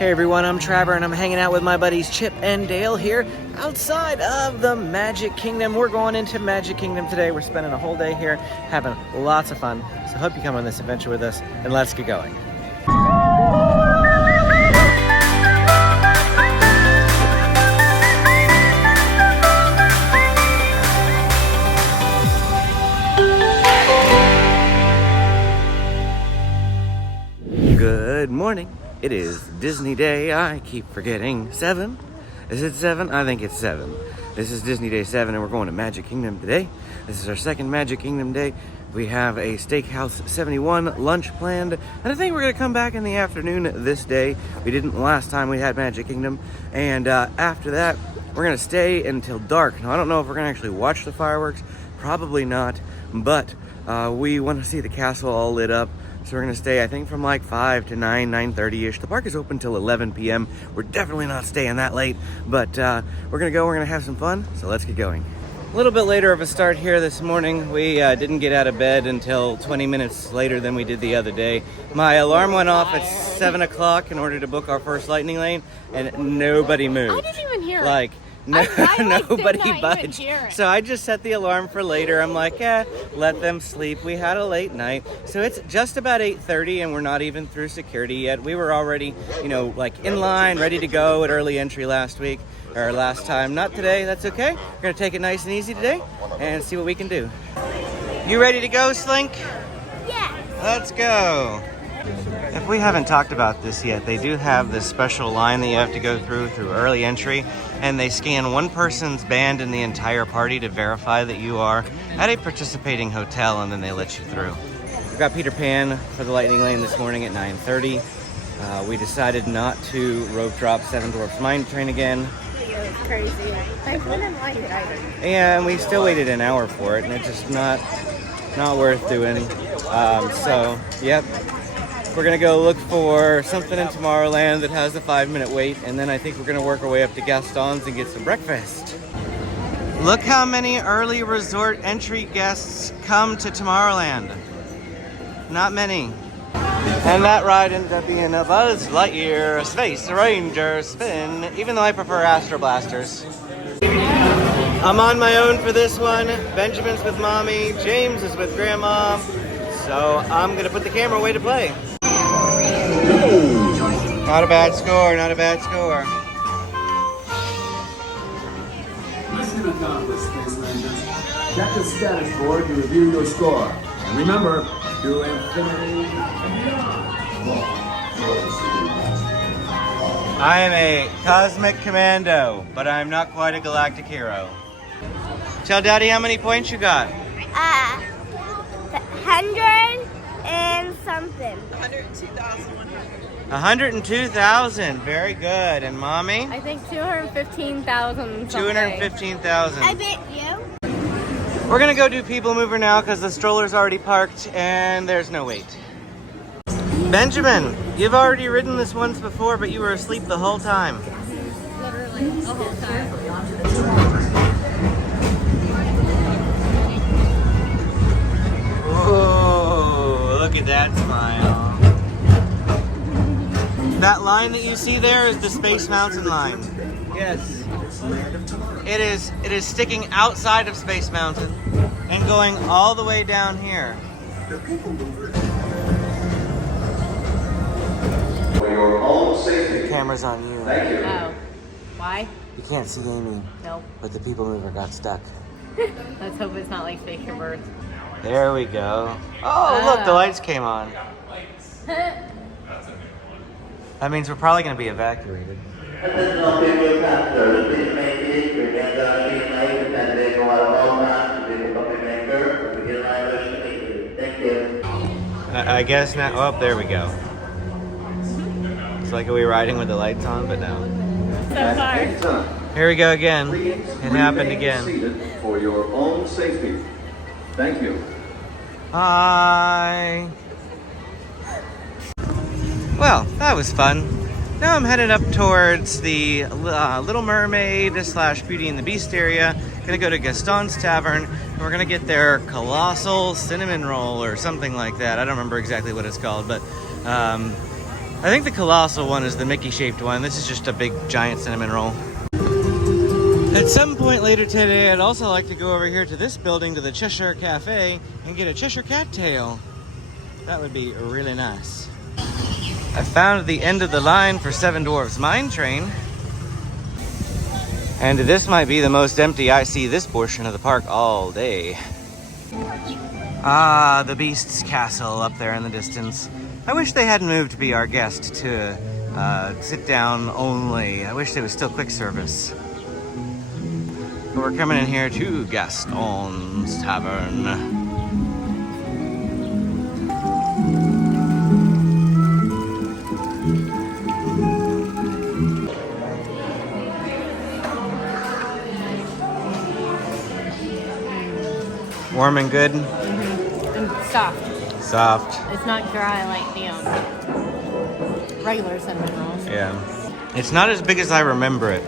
Hey everyone, I'm Trevor and I'm hanging out with my buddies Chip and Dale here outside of the Magic Kingdom. We're going into Magic Kingdom today. We're spending a whole day here having lots of fun. So hope you come on this adventure with us and let's get going. Good morning. It is Disney Day. I keep forgetting. 7? Is it 7? I think it's 7. This is Disney Day 7 and we're going to Magic Kingdom today. This is our second Magic Kingdom day. We have a Steakhouse 71 lunch planned. And I think we're going to come back in the afternoon this day. We didn't last time we had Magic Kingdom. And after that, we're going to stay until dark. Now, I don't know if we're going to actually watch the fireworks. Probably not. But we want to see the castle all lit up. So we're gonna stay, I think, from like 5 to 9, 9:30-ish. The park is open till 11 p.m. We're definitely not staying that late, but we're gonna have some fun, so let's get going. A little bit later of a start here this morning. We didn't get out of bed until 20 minutes later than we did the other day. My alarm went off at 7 o'clock in order to book our first lightning lane, and nobody moved. I didn't even hear it. Nobody budged. So I just set the alarm for later. I'm like, let them sleep. We had a late night. So it's just about 8:30 and we're not even through security yet. We were already, like in line, ready to go at early entry last time. Not today, that's okay. We're gonna take it nice and easy today and see what we can do. You ready to go, Slink? Yeah. Let's go. If we haven't talked about this yet, they do have this special line that you have to go through early entry, and they scan one person's band in the entire party to verify that you are at a participating hotel, and then they let you through. We got Peter Pan for the lightning lane this morning at 9:30. We decided not to rope drop Seven Dwarfs Mine Train again. It was crazy. I didn't like it either. Yeah, and we still waited an hour for it, and it's just not worth doing. Yep. We're gonna go look for something in Tomorrowland that has a 5-minute wait, and then I think we're gonna work our way up to Gaston's and get some breakfast. Look how many early resort entry guests come to Tomorrowland. Not many. And that ride ended up being a Buzz Lightyear Space Ranger spin, even though I prefer Astro Blasters. I'm on my own for this one. Benjamin's with Mommy, James is with Grandma, so I'm gonna put the camera away to play. Not a bad score, not a bad score. Mission accomplished, Space Rangers. Check the status board to review your score. And remember, to infinity and beyond. I am a cosmic commando, but I'm not quite a galactic hero. Tell Daddy how many points you got. 100 and something. 102,000. Very good. And Mommy? I think 215,000. 215,000. I bet you. We're gonna go do People Mover now because the stroller's already parked and there's no wait. Benjamin, you've already ridden this once before, but you were asleep the whole time. Literally the whole time. Whoa, look at that smile. That line that you see there is the Space Mountain line. Yes. It is sticking outside of Space Mountain and going all the way down here. For your own safety. The camera's on you. Thank you. Oh. Why? You can't see Amy. Nope. But the People Mover got stuck. Let's hope it's not like Fake Your Birth. There we go. Oh, look, the lights came on. That means we're probably going to be evacuated. I guess now. Oh, there we go. It's like, are we riding with the lights on? But no. So far. Here we go again. It happened again. For your own safety. Thank you. Hi. Well, that was fun. Now I'm headed up towards the Little Mermaid / Beauty and the Beast area. Gonna go to Gaston's Tavern, and we're gonna get their colossal cinnamon roll or something like that. I don't remember exactly what it's called, but I think the colossal one is the Mickey-shaped one. This is just a big, giant cinnamon roll. At some point later today, I'd also like to go over here to this building, to the Cheshire Cafe, and get a Cheshire cat tail. That would be really nice. I found the end of the line for Seven Dwarfs Mine Train. And this might be the most empty I see this portion of the park all day. Ah, the Beast's Castle up there in the distance. I wish they hadn't moved to be our guest to sit down only. I wish they was still quick service. But we're coming in here to Gaston's Tavern. Warm and good? Mm-hmm. And soft. Soft. It's not dry like the regular cinnamon rolls. Yeah. It's not as big as I remember it.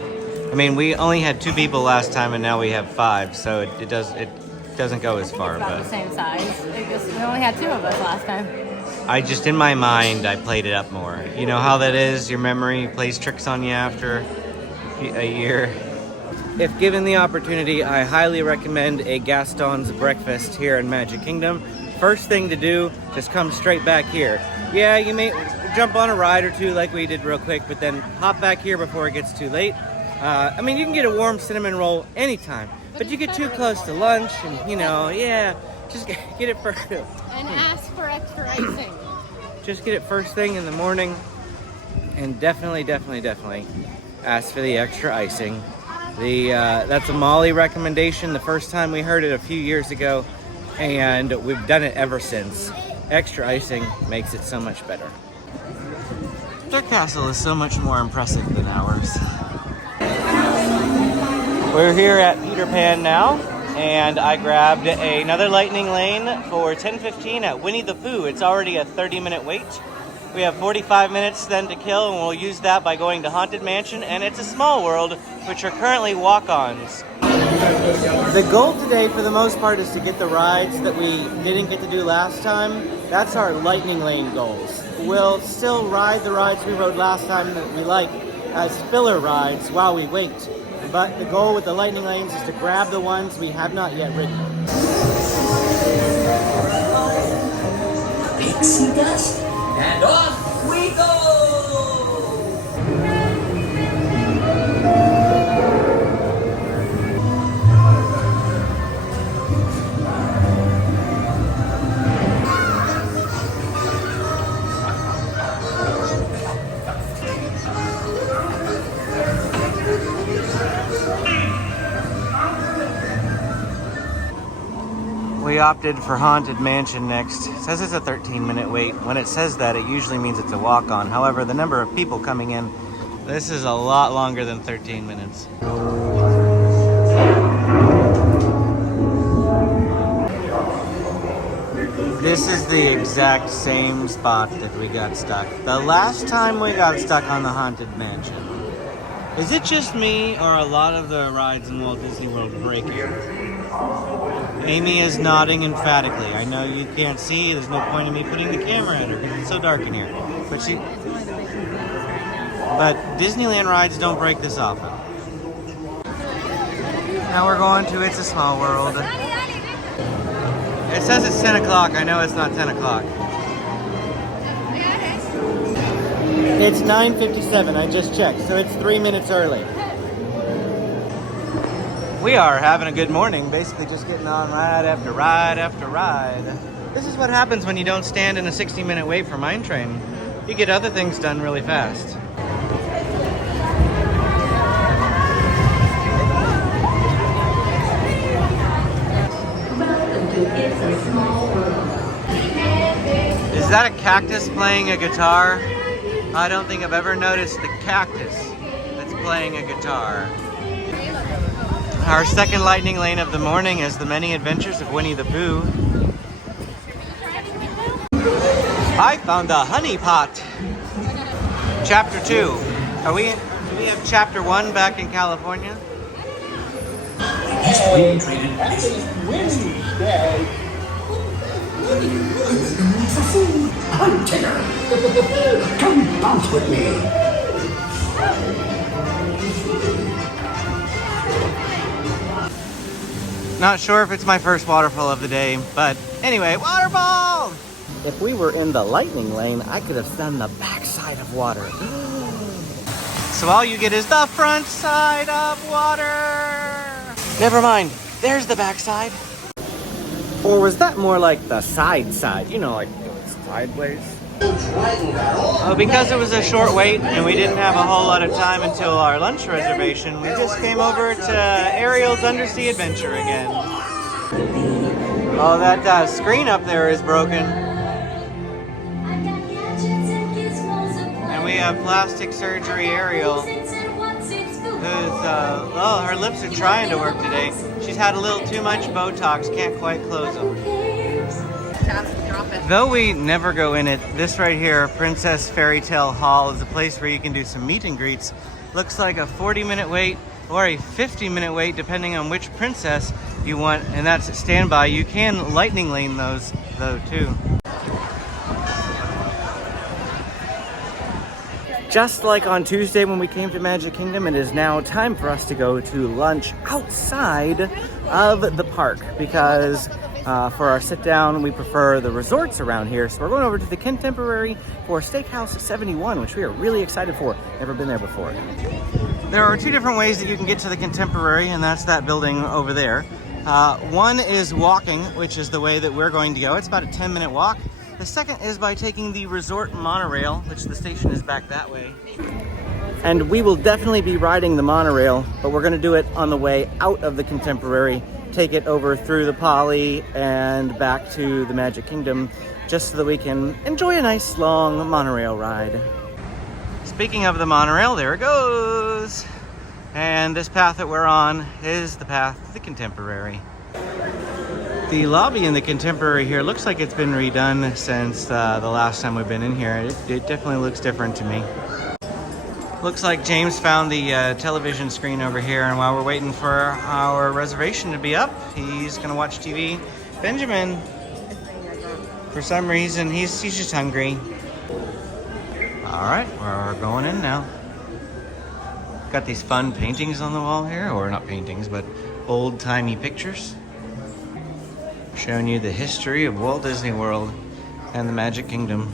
I mean, we only had 2 people last time, and now we have 5, so it doesn't go as far. It's about But the same size. We only had 2 of us last time. I just, in my mind, I played it up more. You know how that is? Your memory plays tricks on you after a year. If given the opportunity, I highly recommend a Gaston's breakfast here in Magic Kingdom. First thing to do, just come straight back here. Yeah, you may jump on a ride or 2 like we did real quick, but then hop back here before it gets too late. I mean, you can get a warm cinnamon roll anytime, but you get too close to lunch and, you know, yeah, just get it first. And ask for extra icing. Just get it first thing in the morning, and definitely ask for the extra icing. That's a Molly recommendation. The first time we heard it a few years ago, and we've done it ever since. Extra icing makes it so much better. Their castle is so much more impressive than ours. We're here at Peter Pan now, and I grabbed another lightning lane for 10:15 at Winnie the Pooh. It's already a 30-minute wait. We have 45 minutes then to kill, and we'll use that by going to Haunted Mansion and It's a Small World, which are currently walk-ons. The goal today, for the most part, is to get the rides that we didn't get to do last time. That's our lightning lane goals. We'll still ride the rides we rode last time that we like as filler rides while we wait. But the goal with the lightning lanes is to grab the ones we have not yet ridden. Pixie dust, and off we go! We opted for Haunted Mansion next. It says it's a 13-minute wait. When it says that, it usually means it's a walk-on. However, the number of people coming in, this is a lot longer than 13 minutes. This is the exact same spot that we got stuck. The last time we got stuck on the Haunted Mansion. Is it just me, or a lot of the rides in Walt Disney World break here? Amy is nodding emphatically. I know you can't see. There's no point in me putting the camera at her because it's so dark in here. But Disneyland rides don't break this often. Now we're going to It's a Small World. It says it's 10 o'clock. I know it's not 10 o'clock. It's 9:57. I just checked, so it's 3 minutes early. We are having a good morning, basically just getting on ride after ride after ride. This is what happens when you don't stand in a 60-minute wait for Mine Train. You get other things done really fast. Is that a cactus playing a guitar? I don't think I've ever noticed the cactus that's playing a guitar. Our second lightning lane of the morning is The Many Adventures of Winnie the Pooh. I found a honey pot. Chapter 2. Do we have Chapter 1 back in California? Wednesday. hunter. Come bounce with me. Not sure if it's my first waterfall of the day, but anyway, waterfall! If we were in the lightning lane, I could have done the backside of water. So all you get is the front side of water. Never mind, there's the backside. Or was that more like the side? You know, like sideways? Oh, because it was a short wait and we didn't have a whole lot of time until our lunch reservation, we just came over to Ariel's Undersea adventure again. Oh, that screen up there is broken. And we have plastic surgery Ariel, who's, her lips are trying to work today. She's had a little too much Botox, can't quite close them. Though we never go in it, this right here, Princess Fairy Tale Hall, is a place where you can do some meet and greets. Looks like a 40-minute wait or a 50-minute wait, depending on which princess you want, and that's at standby. You can lightning lane those, though, too. Just like on Tuesday when we came to Magic Kingdom, it is now time for us to go to lunch outside of the park because for our sit down, we prefer the resorts around here. So we're going over to the Contemporary for Steakhouse 71, which we are really excited for. Never been there before. There are two different ways that you can get to the Contemporary, and that's that building over there. One is walking, which is the way that we're going to go. It's about a 10-minute walk. The second is by taking the resort monorail, which the station is back that way. And we will definitely be riding the monorail, but we're going to do it on the way out of the Contemporary, take it over through the Poly and back to the Magic Kingdom, just so that we can enjoy a nice long monorail ride. Speaking of the monorail, there it goes. And this path that we're on is the path to the Contemporary. The lobby in the Contemporary here looks like it's been redone since the last time we've been in here. It definitely looks different to me. Looks like James found the television screen over here, and while we're waiting for our reservation to be up, he's gonna watch TV. Benjamin, for some reason, he's just hungry. All right, we're going in now. Got these fun paintings on the wall here, or not paintings, but old-timey pictures. Showing you the history of Walt Disney World and the Magic Kingdom.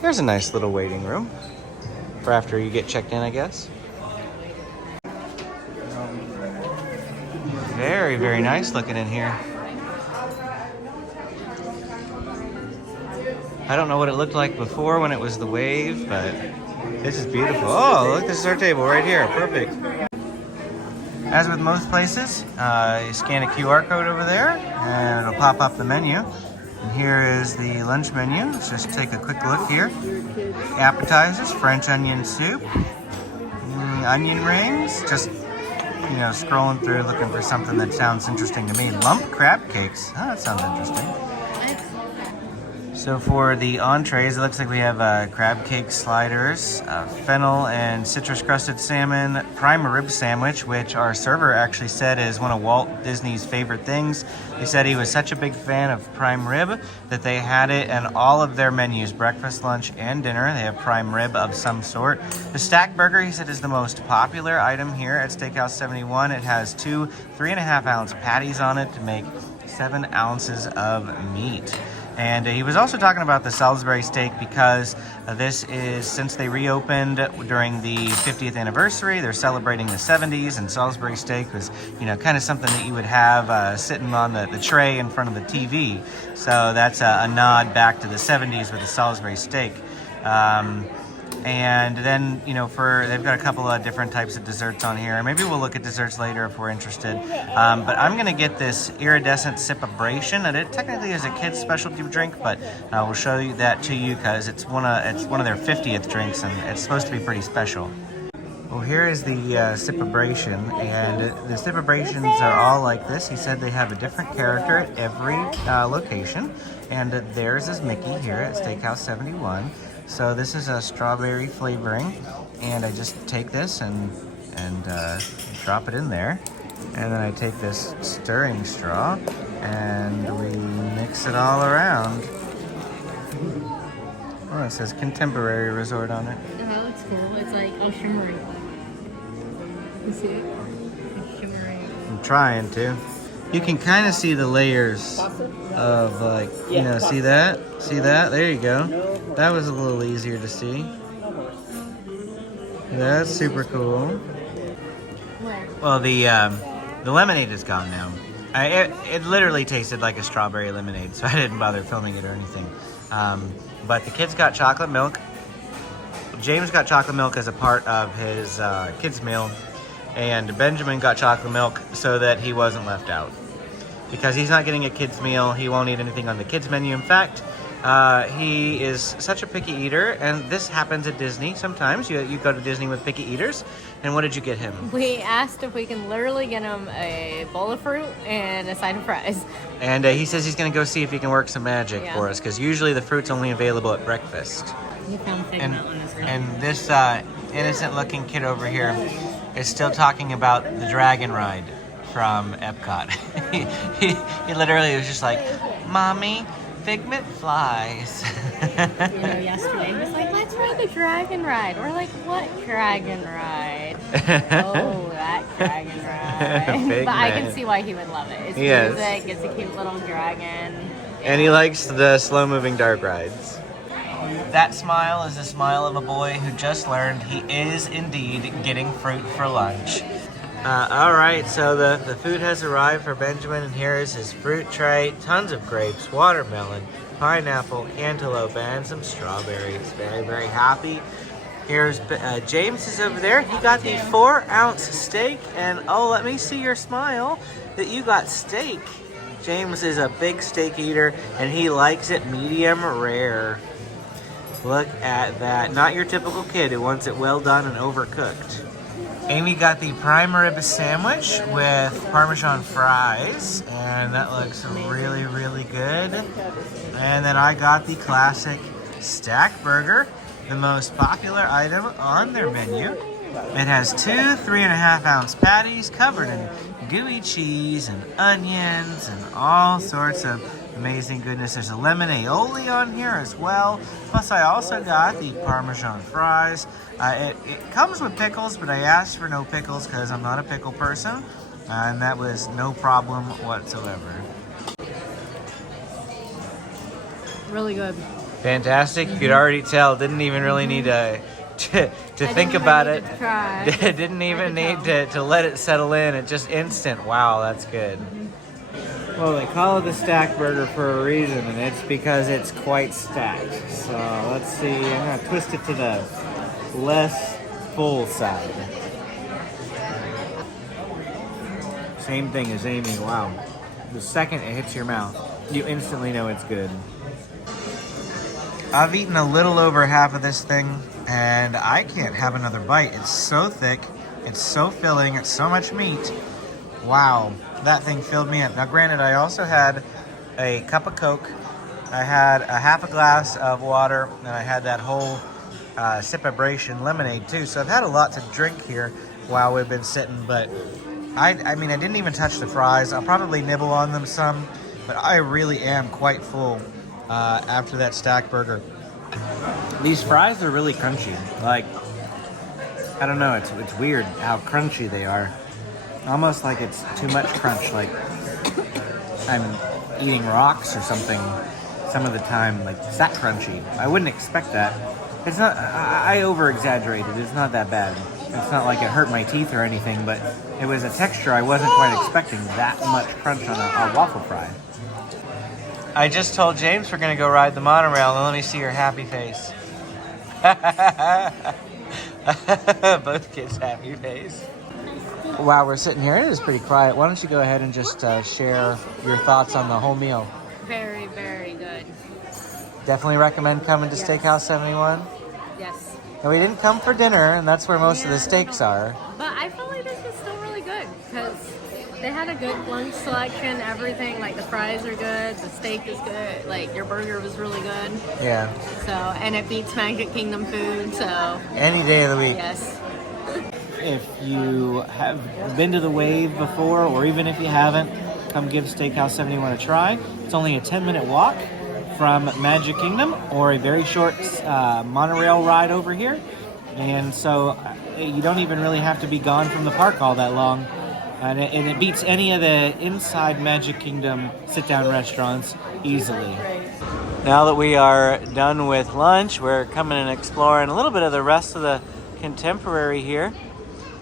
Here's a nice little waiting room for after you get checked in, I guess. Very, very nice looking in here. I don't know what it looked like before when it was the wave, but this is beautiful. Oh, look, this is our table right here. Perfect. As with most places, you scan a QR code over there and it'll pop up the menu. And here is the lunch menu. Let's just take a quick look here. Appetizers, French onion soup, onion rings, just, you know, scrolling through looking for something that sounds interesting to me. Lump crab cakes. Oh, that sounds interesting. So for the entrees, it looks like we have crab cake sliders, fennel and citrus crusted salmon, prime rib sandwich, which our server actually said is one of Walt Disney's favorite things. He said he was such a big fan of prime rib that they had it in all of their menus, breakfast, lunch, and dinner. They have prime rib of some sort. The stack burger, he said, is the most popular item here at Steakhouse 71. It has 2 3.5-ounce patties on it to make 7 ounces of meat. And he was also talking about the Salisbury steak because this is, since they reopened during the 50th anniversary, they're celebrating the 70s, and Salisbury steak was, you know, kind of something that you would have sitting on the tray in front of the TV. So that's a nod back to the 70s with the Salisbury steak. And then, you know, they've got a couple of different types of desserts on here. Maybe we'll look at desserts later if we're interested. But I'm going to get this iridescent sipabration. And it technically is a kid's specialty drink, but we'll show you that to you because it's one of their 50th drinks, and it's supposed to be pretty special. Well, here is the sipabration, and the sipabrations are all like this. He said they have a different character at every location, and theirs is Mickey here at Steakhouse 71. So this is a strawberry flavoring, and I just take this and drop it in there, and then I take this stirring straw and we mix it all around. Oh, it says Contemporary Resort on it. Oh, that looks cool. It's like all shimmery. You see it? It's shimmery. I'm trying to. You can kind of see the layers of like, you know, see that? See that? There you go. That was a little easier to see. That's super cool. Well, the lemonade is gone now. It literally tasted like a strawberry lemonade, so I didn't bother filming it or anything. But the kids got chocolate milk. James got chocolate milk as a part of his kids' meal, and Benjamin got chocolate milk so that he wasn't left out. Because he's not getting a kids' meal, he won't eat anything on the kids' menu. In fact, he is such a picky eater, and this happens at Disney sometimes. You go to Disney with picky eaters, and what did you get him? We asked if we can literally get him a bowl of fruit and a side of fries. And he says he's going to go see if he can work some magic for us, because usually the fruit's only available at breakfast. You found And this innocent-looking kid over here is still talking about the dragon ride from Epcot. he literally was just like, "Mommy, Figment flies." Yesterday he was like, let's ride the dragon ride. We're like, what dragon ride? Oh, that dragon ride. But I can see why he would love it. It's music, it's a cute little dragon. And he likes the slow-moving dark rides. That smile is the smile of a boy who just learned he is indeed getting fruit for lunch. Alright, so the food has arrived for Benjamin, and here is his fruit tray. Tons of grapes, watermelon, pineapple, cantaloupe, and some strawberries. Very, very happy. Here's James is over there. He got the 4-ounce steak, and oh, let me see your smile that you got steak. James is a big steak eater, and he likes it medium rare. Look at that. Not your typical kid who wants it well done and overcooked. Amy got the prime rib sandwich with Parmesan fries, and that looks really, really good. And then I got the classic stack burger, the most popular item on their menu. It has 2 3.5-ounce patties covered in gooey cheese and onions and all sorts of amazing goodness. There's a lemon aioli on here as well. Plus, I also got the Parmesan fries. It comes with pickles, but I asked for no pickles because I'm not a pickle person. And that was no problem whatsoever. Really good. Fantastic. You could already tell. Didn't even really need to think about it. Didn't even need to let it settle in. It just instant. Wow, that's good. Well, they call it the stack burger for a reason, and it's because it's quite stacked. So let's see. I'm going to twist it to the less full side. Same thing as Amy. Wow. The second it hits your mouth, you instantly know it's good. I've eaten a little over half of this thing, and I can't have another bite. It's so thick, it's so filling, it's so much meat. Wow, that thing filled me up. Now granted, I also had a cup of Coke, I had a half a glass of water, and I had that whole Sip-A-Bration lemonade too. So I've had a lot to drink here while we've been sitting, but I mean, I didn't even touch the fries. I'll probably nibble on them some, but I really am quite full after that stack burger. These fries are really crunchy. Like, I don't know, it's weird how crunchy they are. Almost like it's too much crunch, like I'm eating rocks or something some of the time. Like, it's that crunchy. I wouldn't expect that. It's not, I over-exaggerated. It's not that bad. It's not like it hurt my teeth or anything, but it was a texture I wasn't quite expecting, that much crunch on a waffle fry. I just told James we're going to go ride the monorail, and let me see your happy face. Both kids' happy face. While we're sitting here, it is pretty quiet. Why don't you go ahead and just share your thoughts on the whole meal? Very, very good. Definitely recommend coming to Steakhouse 71. Yes. And we didn't come for dinner, and that's where most of the steaks are. But I feel like this is still really good because they had a good lunch selection, everything. Like, the fries are good, the steak is good, like, your burger was really good. Yeah. So, and it beats Magic Kingdom food, so. Any day of the week. Yes. If you have been to the Wave before, or even if you haven't, come give Steakhouse 71 a try. It's only a 10-minute walk from Magic Kingdom or a very short monorail ride over here. And so you don't even really have to be gone from the park all that long. And it beats any of the inside Magic Kingdom sit-down restaurants easily. Now that we are done with lunch, we're coming and exploring a little bit of the rest of the contemporary here.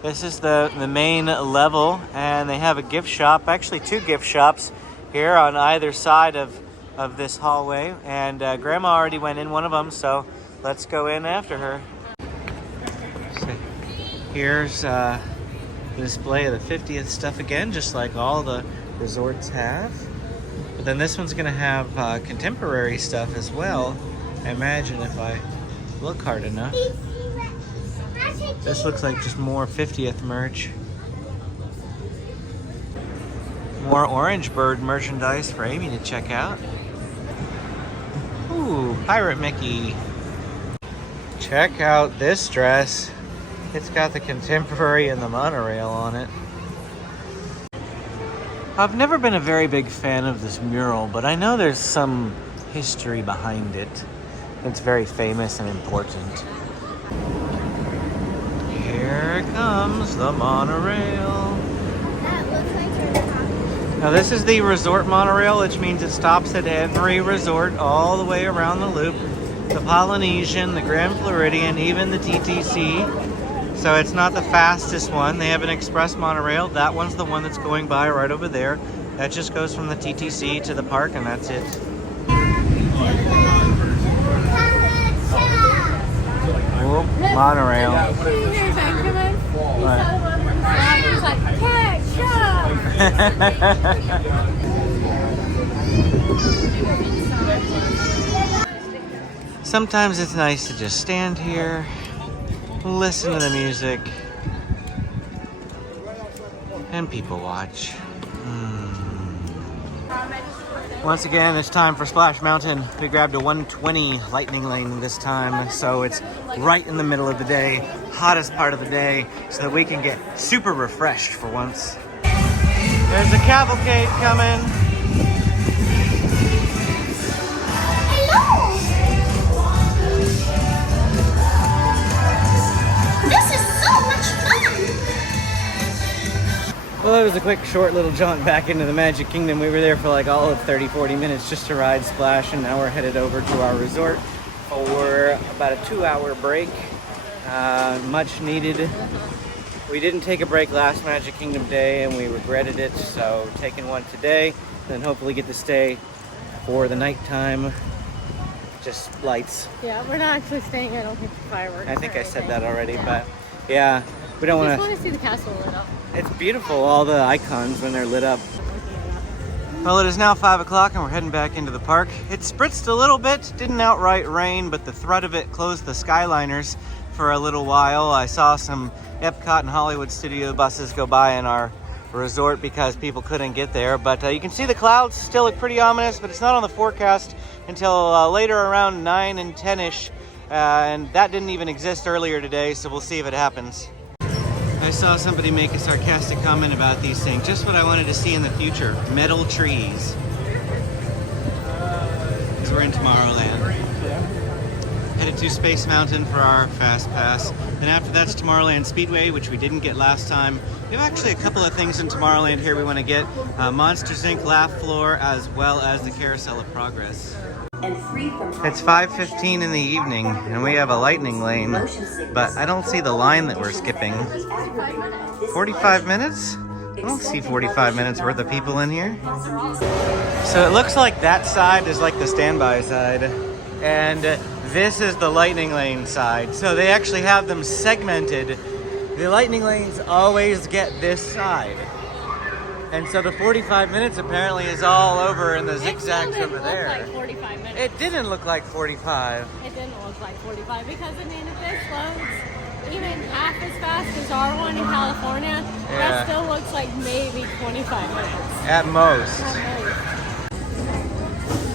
This is the main level, and they have a gift shop, actually 2 gift shops here on either side of this hallway. And Grandma already went in one of them, so let's go in after her. So here's the display of the 50th stuff again, just like all the resorts have. But then this one's gonna have contemporary stuff as well. I imagine if I look hard enough. This looks like just more 50th merch. More Orange Bird merchandise for Amy to check out. Ooh, Pirate Mickey. Check out this dress. It's got the contemporary and the monorail on it. I've never been a very big fan of this mural, but I know there's some history behind it. It's very famous and important. Here comes the monorail. Now this is the resort monorail, which means it stops at every resort all the way around the loop. The Polynesian, the Grand Floridian, even the TTC. So it's not the fastest one. They have an express monorail. That one's the one that's going by right over there. That just goes from the TTC to the park, and that's it. Oh, monorail. Sometimes it's nice to just stand here, listen to the music, and people watch. Once again, it's time for Splash Mountain. We grabbed a 120 lightning lane this time, so it's right in the middle of the day, hottest part of the day, so that we can get super refreshed for once. There's a cavalcade coming. Hello! This is so much fun! Well, that was a quick, short little jaunt back into the Magic Kingdom. We were there for like all of 30-40 minutes just to ride Splash, and now we're headed over to our resort for about a 2-hour break. Much needed. We didn't take a break last Magic Kingdom day, and we regretted it, so taking one today, then hopefully get to stay for the nighttime. Just lights. Yeah, we're not actually staying. I don't think the fireworks. I think I said that already, but yeah, we don't want to. I just want to see the castle lit up. It's beautiful, all the icons when they're lit up. Well, it is now 5 o'clock and we're heading back into the park. It spritzed a little bit, didn't outright rain, but the threat of it closed the Skyliners for a little while. I saw some Epcot and Hollywood Studio buses go by in our resort because people couldn't get there. But you can see the clouds still look pretty ominous, but it's not on the forecast until later around 9 and 10-ish. And that didn't even exist earlier today, so we'll see if it happens. I saw somebody make a sarcastic comment about these things. Just what I wanted to see in the future. Metal trees. Because we're in Tomorrowland. Headed to Space Mountain for our Fast Pass. Then after that's Tomorrowland Speedway, which we didn't get last time. We have actually a couple of things in Tomorrowland here we want to get. Monsters Inc. Laugh Floor, as well as the Carousel of Progress. It's 5:15 in the evening, and we have a lightning lane, but I don't see the line that we're skipping. 45 minutes? I don't see 45 minutes worth of people in here. So it looks like that side is like the standby side, and this is the lightning lane side. So they actually have them segmented. The lightning lanes always get this side. And so the 45 minutes apparently is all over in the zigzags over there. It didn't look like 45 minutes. It didn't look like 45. It didn't look like 45 because, I mean, if this loads even half as fast as our one in California, that still looks like maybe 25 minutes. At most.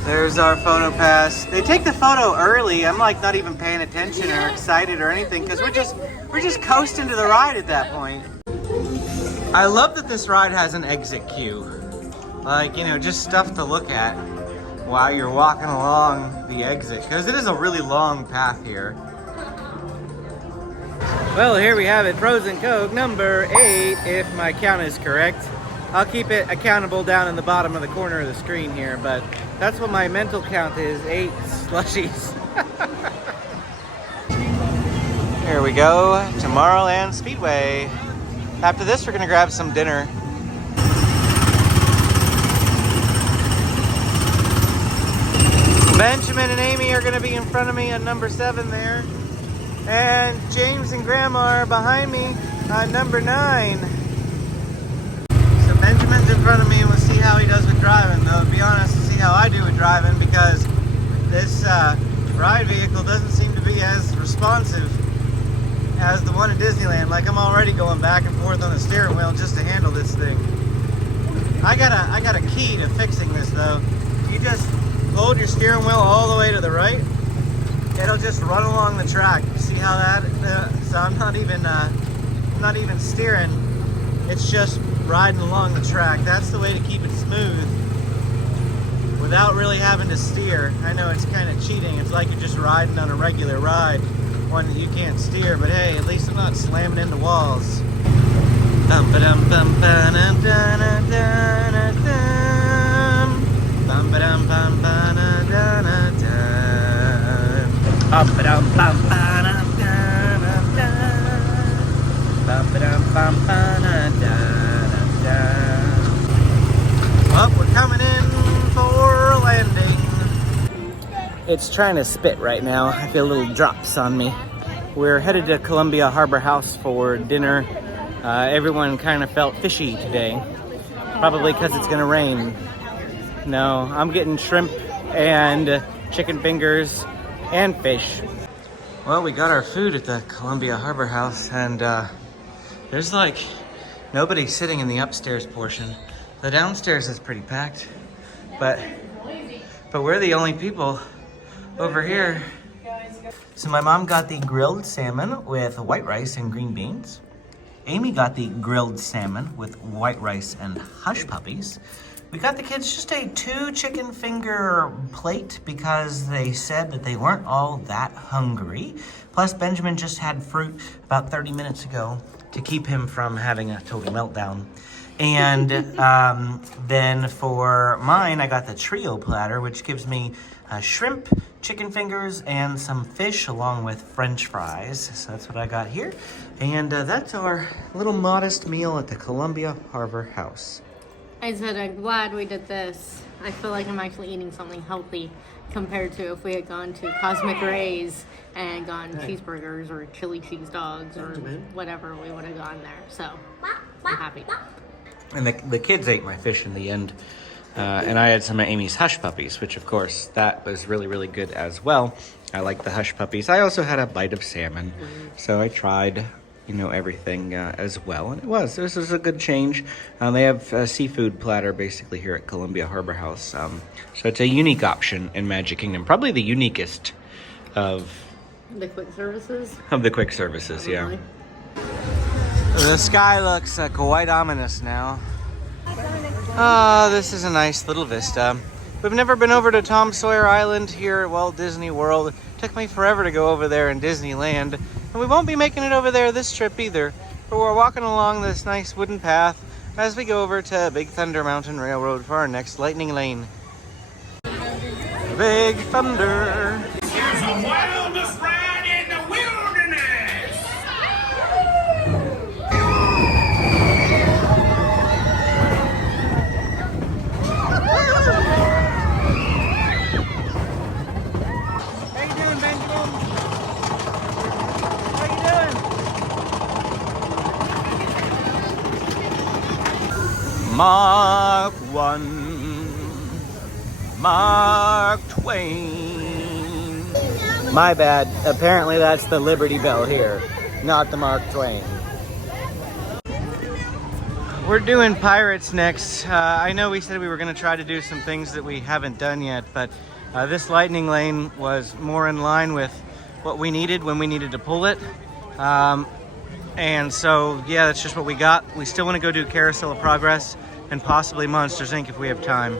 There's our photo pass. They take the photo early. I'm like not even paying attention or excited or anything because we're just coasting to the ride at that point. I love that this ride has an exit queue. Like, you know, just stuff to look at while you're walking along the exit, because it is a really long path here. Well, here we have it, Frozen Coke number 8, if my count is correct. I'll keep it accountable down in the bottom of the corner of the screen here, but that's what my mental count is, 8 slushies. Here we go, Tomorrowland Speedway. After this, we're gonna grab some dinner. Benjamin and Amy are gonna be in front of me on number 7 there. And James and Grandma are behind me on number 9. So Benjamin's in front of me and we'll see how he does with driving. Though, to be honest, we'll see how I do with driving because this ride vehicle doesn't seem to be as responsive as the one at Disneyland. Like, I'm already going back and forth on the steering wheel just to handle this thing. I got a key to fixing this though. You just hold your steering wheel all the way to the right. It'll just run along the track. See how that? So I'm not even steering. It's just riding along the track. That's the way to keep it smooth without really having to steer. I know it's kind of cheating. It's like you're just riding on a regular ride, one that you can't steer. But hey, at least I'm not slamming into walls. Bum ba dum bum ba dum da da da da dum. Bum ba dum bum ba da da da da. Bum ba dum bum ba dum da da da. Bum ba dum bum ba da da da. Well, we're coming in for landing. It's trying to spit right now. I feel little drops on me. We're headed to Columbia Harbor House for dinner. Everyone kind of felt fishy today. Probably because it's gonna rain. No, I'm getting shrimp and chicken fingers and fish. Well, we got our food at the Columbia Harbor House and there's like nobody sitting in the upstairs portion. The downstairs is pretty packed, but we're the only people over here. So my mom got the grilled salmon with white rice and green beans. Amy got the grilled salmon with white rice and hush puppies. We got the kids just a 2 chicken finger plate because they said that they weren't all that hungry. Plus Benjamin just had fruit about 30 minutes ago to keep him from having a total meltdown. And then for mine, I got the trio platter, which gives me shrimp, chicken fingers, and some fish along with French fries. So that's what I got here. And that's our little modest meal at the Columbia Harbor House. I said, I'm glad we did this. I feel like I'm actually eating something healthy compared to if we had gone to Cosmic Ray's and gone cheeseburgers or chili cheese dogs or whatever, we would have gone there. So I'm happy. And the kids ate my fish in the end. And I had some of Amy's hush puppies, which of course, that was really, really good as well. I like the hush puppies. I also had a bite of salmon. So I tried, you know, everything as well. And this was a good change. They have a seafood platter basically here at Columbia Harbor House. So it's a unique option in Magic Kingdom. Probably the uniquest of the quick services. Of the quick services, yeah. The sky looks quite ominous now. This is a nice little vista. We've never been over to Tom Sawyer Island here at Walt Disney World. It took me forever to go over there in Disneyland. And we won't be making it over there this trip either. But we're walking along this nice wooden path as we go over to Big Thunder Mountain Railroad for our next lightning lane. Big Thunder. Here's the wildest ride in the wilderness. How you doing, Benjamin? How you doing? Mark 1, Mark Twain. My bad. Apparently that's the Liberty Bell here, not the Mark Twain. We're doing Pirates next. I know we said we were going to try to do some things that we haven't done yet, but this lightning lane was more in line with what we needed when we needed to pull it. And so, yeah, that's just what we got. We still want to go do Carousel of Progress and possibly Monsters, Inc. if we have time.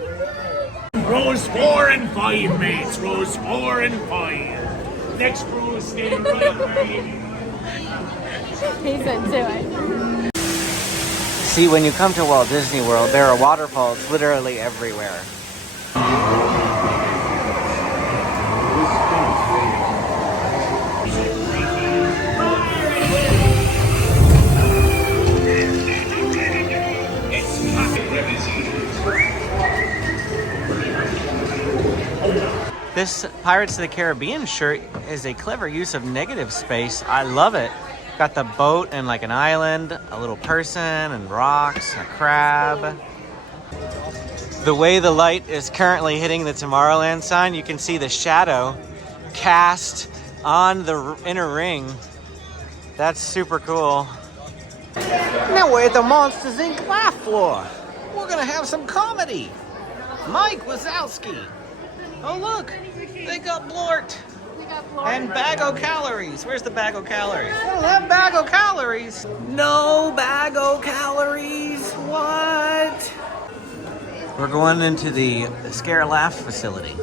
Rows 4 and 5, mates. Rows 4 and 5. Next row is stay right where you He's into it. See, when you come to Walt Disney World, there are waterfalls literally everywhere. This Pirates of the Caribbean shirt is a clever use of negative space. I love it. Got the boat and like an island, a little person and rocks, a crab. The way the light is currently hitting the Tomorrowland sign, you can see the shadow cast on the inner ring. That's super cool. Now we're at the Monsters Inc. laugh floor. We're gonna have some comedy. Mike Wazowski. Oh look, they got Blort. And bag o' calories. Where's the bag o' calories? I don't have bag o' calories. No bag o' calories. What? We're going into the Scare Laugh facility.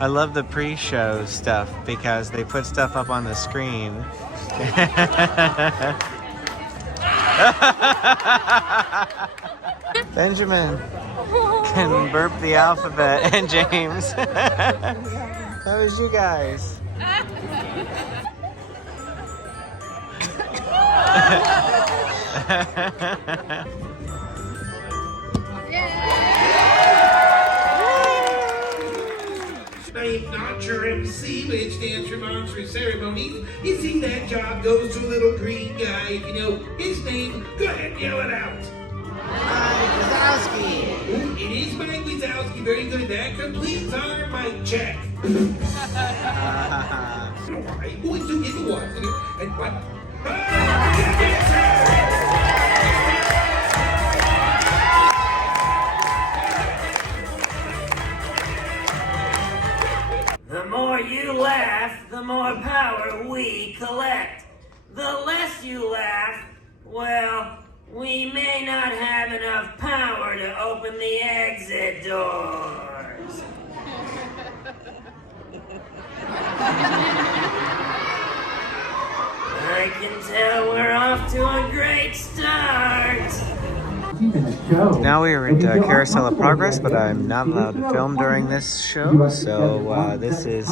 I love the pre-show stuff because they put stuff up on the screen. Benjamin can burp the alphabet, and James. How was you guys? I'm not your MC, but it stands for Monstrous Ceremonies. You see, that job goes to a little green guy. If you know his name, go ahead and yell it out. Mike Wazowski. Ooh, it is Mike Wazowski. Very good. That completes our mic check. All right, going to get the one. And what? The more you laugh, the more power we collect. The less you laugh, well, we may not have enough power to open the exit doors. I can tell we're off to a great start. Now we are at Carousel of Progress, but I'm not allowed to film during this show, so this is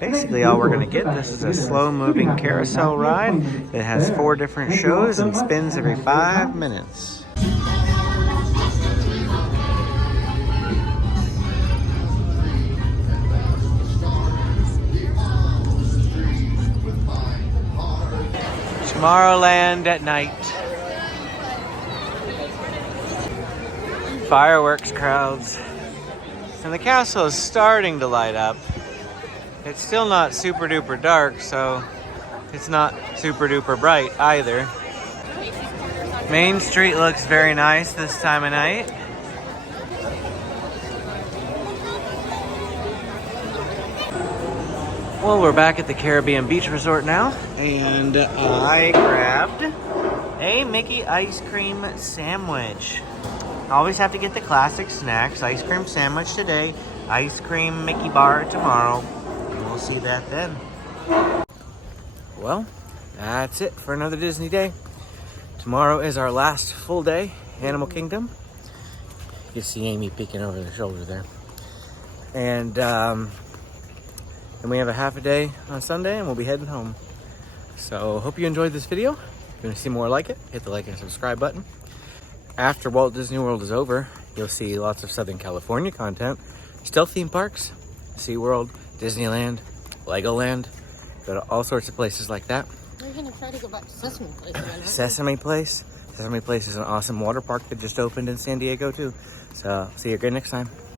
basically all we're going to get. This is a slow-moving carousel ride. It has 4 different shows and spins every 5 minutes. Tomorrowland at night. Fireworks crowds. And the castle is starting to light up. It's still not super duper dark, so it's not super duper bright either. Main Street looks very nice this time of night. Well, we're back at the Caribbean Beach Resort now, and I grabbed a Mickey ice cream sandwich. Always have to get the classic snacks. Ice cream sandwich today, ice cream Mickey bar tomorrow. And we'll see that then. Well, that's it for another Disney day. Tomorrow is our last full day, Animal Kingdom. You can see Amy peeking over the shoulder there. And then we have a half a day on Sunday and we'll be heading home. So hope you enjoyed this video. If you want to see more like it, hit the like and subscribe button. After Walt Disney World is over, you'll see lots of Southern California content. Still theme parks, SeaWorld, Disneyland, Legoland. Go to all sorts of places like that. We're going to try to go back to Sesame Place again. Sesame Place. Sesame Place is an awesome water park that just opened in San Diego too. So see you again next time.